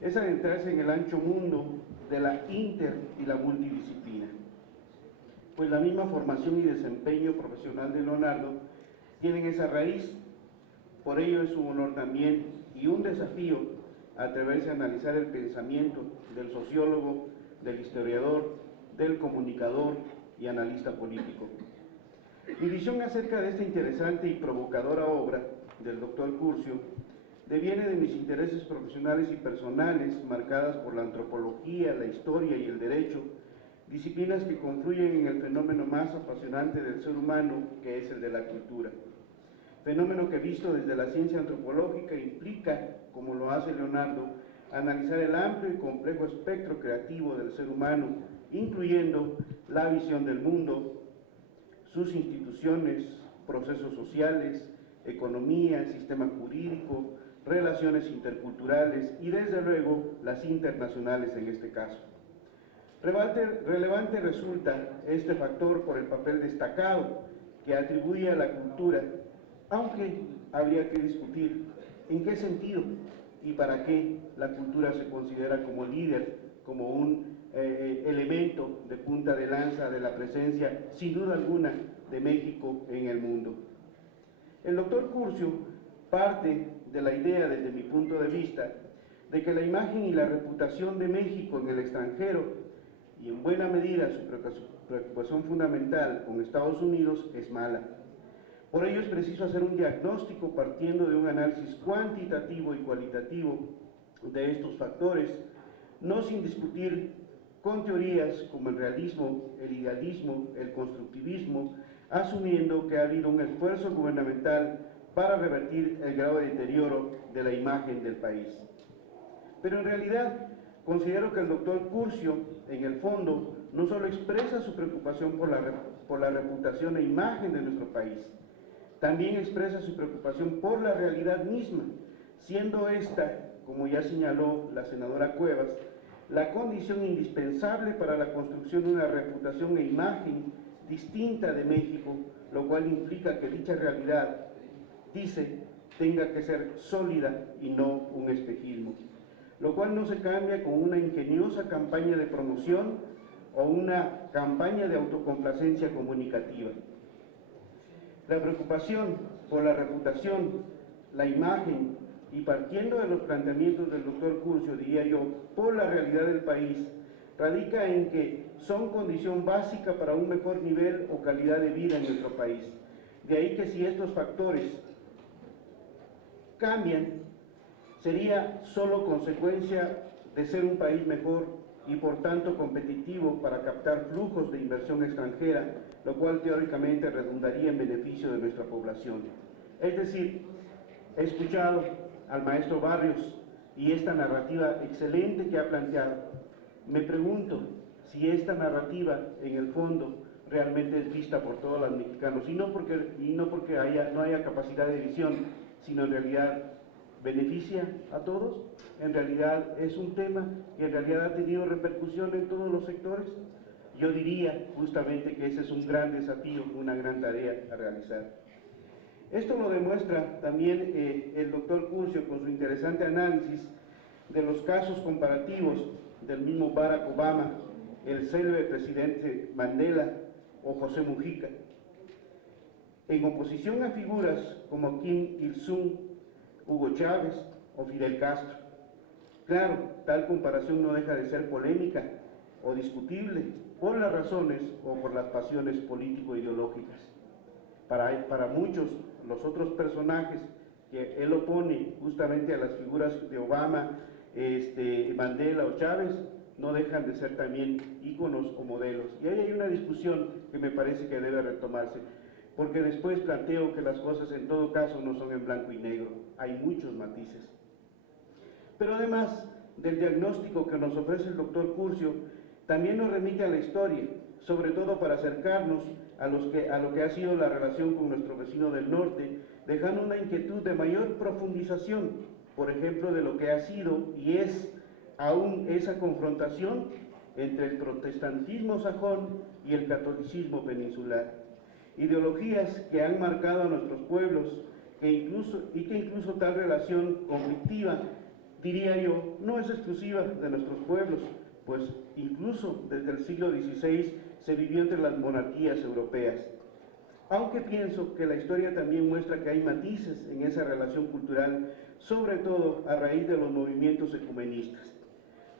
es adentrarse en el ancho mundo de la inter y la multidisciplina, pues la misma formación y desempeño profesional de Leonardo tienen esa raíz. Por ello es un honor también y un desafío atreverse a analizar el pensamiento del sociólogo, del historiador, del comunicador y analista político. Mi visión acerca de esta interesante y provocadora obra del doctor Curcio deviene de mis intereses profesionales y personales marcadas por la antropología, la historia y el derecho, disciplinas que confluyen en el fenómeno más apasionante del ser humano, que es el de la cultura. Fenómeno que visto desde la ciencia antropológica implica, como lo hace Leonardo, analizar el amplio y complejo espectro creativo del ser humano, incluyendo la visión del mundo, sus instituciones, procesos sociales, economía, sistema jurídico, relaciones interculturales y desde luego las internacionales en este caso. Relevante resulta este factor por el papel destacado que atribuye a la cultura, aunque habría que discutir en qué sentido y para qué la cultura se considera como líder, como un elemento de punta de lanza de la presencia, sin duda alguna, de México en el mundo. El doctor Curcio parte de la idea, desde mi punto de vista, de que la imagen y la reputación de México en el extranjero, y en buena medida su preocupación fundamental con Estados Unidos, es mala. Por ello es preciso hacer un diagnóstico partiendo de un análisis cuantitativo y cualitativo de estos factores, no sin discutir con teorías como el realismo, el idealismo, el constructivismo, asumiendo que ha habido un esfuerzo gubernamental para revertir el grado de deterioro de la imagen del país. Pero en realidad considero que el doctor Curcio, en el fondo, no solo expresa su preocupación por la reputación e imagen de nuestro país, también expresa su preocupación por la realidad misma, siendo esta, como ya señaló la senadora Cuevas, la condición indispensable para la construcción de una reputación e imagen distinta de México, lo cual implica que dicha realidad, dice, tenga que ser sólida y no un espejismo, lo cual no se cambia con una ingeniosa campaña de promoción o una campaña de autocomplacencia comunicativa. La preocupación por la reputación, la imagen y partiendo de los planteamientos del doctor Curcio, diría yo, por la realidad del país, radica en que son condición básica para un mejor nivel o calidad de vida en nuestro país. De ahí que si estos factores cambian, sería solo consecuencia de ser un país mejor y por tanto competitivo para captar flujos de inversión extranjera, lo cual teóricamente redundaría en beneficio de nuestra población. Es decir, he escuchado al maestro Barrios y esta narrativa excelente que ha planteado. Me pregunto si esta narrativa, en el fondo, realmente es vista por todos los mexicanos, y no porque no haya capacidad de visión, sino en realidad beneficia a todos. En realidad es un tema que en realidad ha tenido repercusión en todos los sectores. Yo diría justamente que ese es un gran desafío, una gran tarea a realizar. Esto lo demuestra también el doctor Curcio con su interesante análisis de los casos comparativos del mismo Barack Obama, el célebre presidente Mandela o José Mujica, en oposición a figuras como Kim Il-sung, Hugo Chávez o Fidel Castro. Claro, tal comparación no deja de ser polémica o discutible por las razones o por las pasiones político-ideológicas. Para muchos, los otros personajes que él opone justamente a las figuras de Obama, Mandela o Chávez, no dejan de ser también íconos o modelos. Y ahí hay una discusión que me parece que debe retomarse, porque después planteo que las cosas en todo caso no son en blanco y negro, hay muchos matices. Pero además del diagnóstico que nos ofrece el doctor Curcio, también nos remite a la historia, sobre todo para acercarnos a lo que ha sido la relación con nuestro vecino del norte, dejando una inquietud de mayor profundización, por ejemplo, de lo que ha sido y es aún esa confrontación entre el protestantismo sajón y el catolicismo peninsular. Ideologías que han marcado a nuestros pueblos, que incluso tal relación conflictiva diría yo, no es exclusiva de nuestros pueblos, pues incluso desde el siglo XVI se vivió entre las monarquías europeas. Aunque pienso que la historia también muestra que hay matices en esa relación cultural, sobre todo a raíz de los movimientos ecumenistas.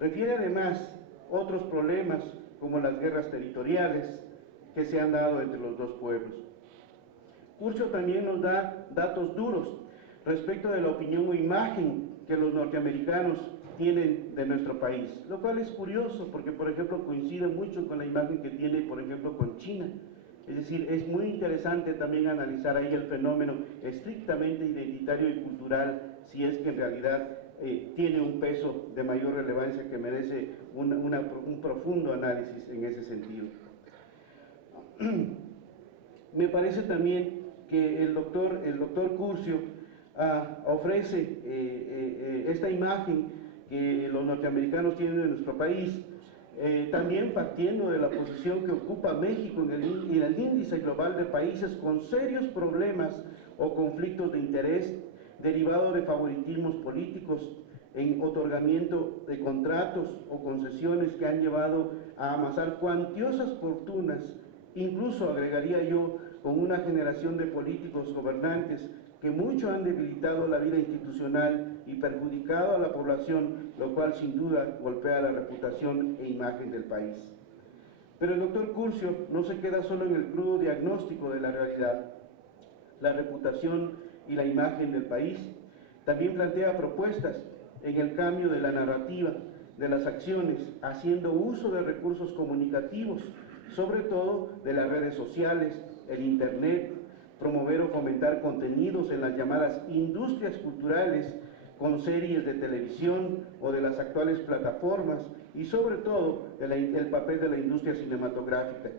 Refiere además otros problemas como las guerras territoriales que se han dado entre los dos pueblos. Curcio también nos da datos duros respecto de la opinión o imagen que los norteamericanos tienen de nuestro país, lo cual es curioso porque, por ejemplo, coincide mucho con la imagen que tiene, por ejemplo, con China. Es decir, es muy interesante también analizar ahí el fenómeno estrictamente identitario y cultural, si es que en realidad tiene un peso de mayor relevancia que merece un profundo análisis en ese sentido. Me parece también que el doctor Curcio ofrece esta imagen que los norteamericanos tienen de nuestro país, también partiendo de la posición que ocupa México en el índice global de países con serios problemas o conflictos de interés derivados de favoritismos políticos en otorgamiento de contratos o concesiones que han llevado a amasar cuantiosas fortunas, incluso agregaría yo, con una generación de políticos gobernantes que mucho han debilitado la vida institucional y perjudicado a la población, lo cual sin duda golpea la reputación e imagen del país. Pero el doctor Curcio no se queda solo en el crudo diagnóstico de la realidad, la reputación y la imagen del país. También plantea propuestas en el cambio de la narrativa, de las acciones, haciendo uso de recursos comunicativos, sobre todo de las redes sociales, el internet, promover o fomentar contenidos en las llamadas industrias culturales, con series de televisión o de las actuales plataformas, y sobre todo el papel de la industria cinematográfica.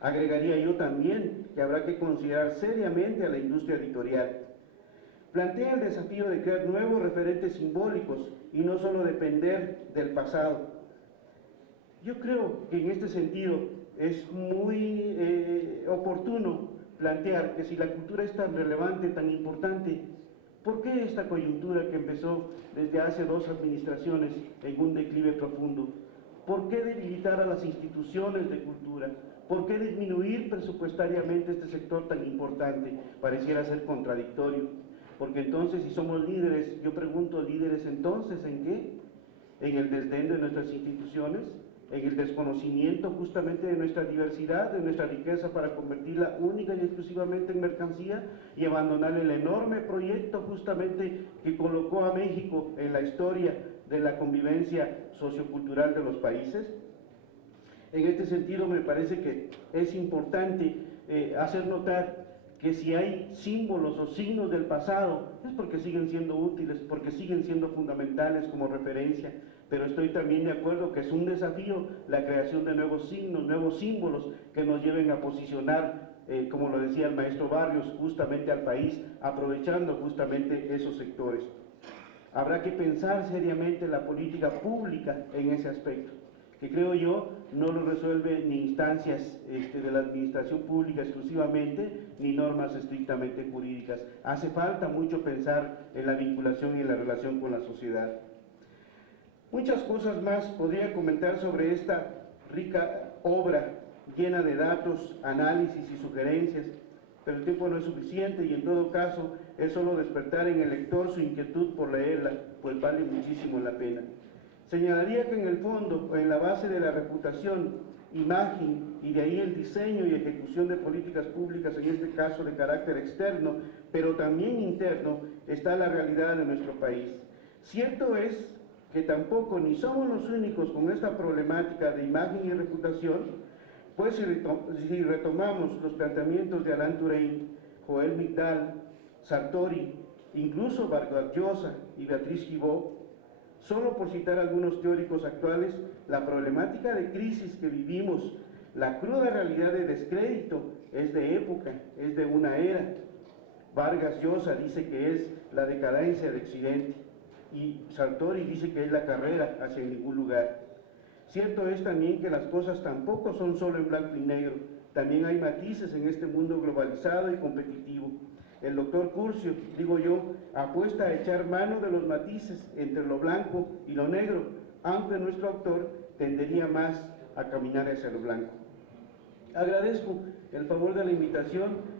Agregaría yo también que habrá que considerar seriamente a la industria editorial. Plantea el desafío de crear nuevos referentes simbólicos y no solo depender del pasado. Yo creo que en este sentido es muy oportuno plantear que si la cultura es tan relevante, tan importante, ¿por qué esta coyuntura que empezó desde hace 2 administraciones en un declive profundo? ¿Por qué debilitar a las instituciones de cultura? ¿Por qué disminuir presupuestariamente este sector tan importante? Pareciera ser contradictorio, porque entonces si somos líderes, yo pregunto, ¿líderes entonces en qué? ¿En el desdén de nuestras instituciones? ¿En el desconocimiento justamente de nuestra diversidad, de nuestra riqueza para convertirla única y exclusivamente en mercancía y abandonar el enorme proyecto justamente que colocó a México en la historia de la convivencia sociocultural de los países? En este sentido me parece que es importante hacer notar que si hay símbolos o signos del pasado es porque siguen siendo útiles, porque siguen siendo fundamentales como referencia, pero estoy también de acuerdo que es un desafío la creación de nuevos signos, nuevos símbolos que nos lleven a posicionar, como lo decía el maestro Barrios, justamente al país, aprovechando justamente esos sectores. Habrá que pensar seriamente la política pública en ese aspecto, que creo yo no lo resuelve ni instancias de la administración pública exclusivamente, ni normas estrictamente jurídicas. Hace falta mucho pensar en la vinculación y en la relación con la sociedad. Muchas cosas más podría comentar sobre esta rica obra llena de datos, análisis y sugerencias, pero el tiempo no es suficiente y en todo caso es solo despertar en el lector su inquietud por leerla, pues vale muchísimo la pena. Señalaría que en el fondo, en la base de la reputación, imagen y de ahí el diseño y ejecución de políticas públicas, en este caso de carácter externo, pero también interno, está la realidad de nuestro país. Cierto es que tampoco ni somos los únicos con esta problemática de imagen y reputación, pues si retomamos los planteamientos de Alain Touraine, Joël Migdal, Sartori, incluso Vargas Llosa y Beatriz Gibó, solo por citar algunos teóricos actuales, la problemática de crisis que vivimos, la cruda realidad de descrédito, es de época, es de una era. Vargas Llosa dice que es la decadencia de Occidente y Sartori dice que es la carrera hacia ningún lugar. Cierto es también que las cosas tampoco son solo en blanco y negro, también hay matices en este mundo globalizado y competitivo. El doctor Curcio, digo yo, apuesta a echar mano de los matices entre lo blanco y lo negro, aunque nuestro autor tendería más a caminar hacia lo blanco. Agradezco el favor de la invitación